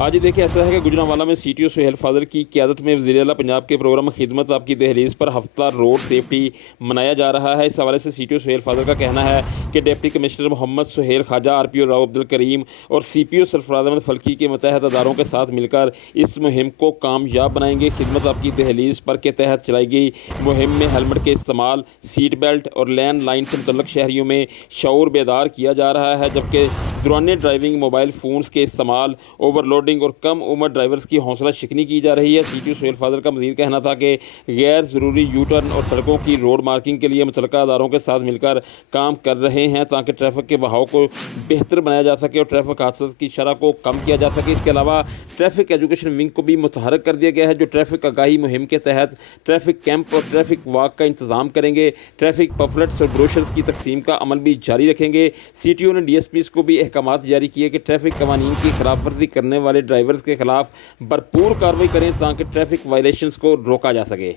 آج دیکھیں ایسا ہے کہ گجرانوالہ میں سی ٹی او سہیل فاضل کی قیادت میں وزیر اعلیٰ پنجاب کے پروگرام خدمت آپ کی دہلیز پر ہفتہ روڈ سیفٹی منایا جا رہا ہے۔ اس حوالے سے سی ٹی او سہیل فاضل کا کہنا ہے کہ ڈپٹی کمشنر محمد سہیل خواجہ، آر پی او راؤ عبدالکریم اور سی پی او سرفراز احمد فلکی کے متحد اداروں کے ساتھ مل کر اس مہم کو کامیاب بنائیں گے۔ خدمت آپ کی دہلیز پر کے تحت چلائی گئی مہم میں ہیلمٹ کے استعمال، سیٹ بیلٹ اور لین لائن سے متعلق شہریوں میں شعور بیدار کیا جا رہا ہے، جبکہ دوران ڈرائیونگ موبائل فونز کے استعمال، اوور لوڈنگ اور کم عمر ڈرائیورز کی حوصلہ شکنی کی جا رہی ہے۔ سی ٹی او سہیل فاضل کا مزید کہنا تھا کہ غیر ضروری یو ٹرن اور سڑکوں کی روڈ مارکنگ کے لیے متعلقہ اداروں کے ساتھ مل کر کام کر رہے ہیں تاکہ ٹریفک کے بہاؤ کو بہتر بنایا جا سکے اور ٹریفک حادثات کی شرح کو کم کیا جا سکے۔ اس کے علاوہ ٹریفک ایجوکیشن ونگ کو بھی متحرک کر دیا گیا ہے، جو ٹریفک آگاہی مہم کے تحت ٹریفک کیمپ اور ٹریفک واک کا انتظام کریں گے۔ ٹریفک پمفلٹس اور بروشرز کی تقسیم کا عمل بھی جاری رکھیں گے۔ سی ٹی او نے ڈی ایس پیز کو بھی احکامات جاری کیے کہ ٹریفک قوانین کی خلاف ورزی کرنے والے ڈرائیورز کے خلاف بھرپور کارروائی کریں تاکہ ٹریفک وائلیشنز کو روکا جا سکے۔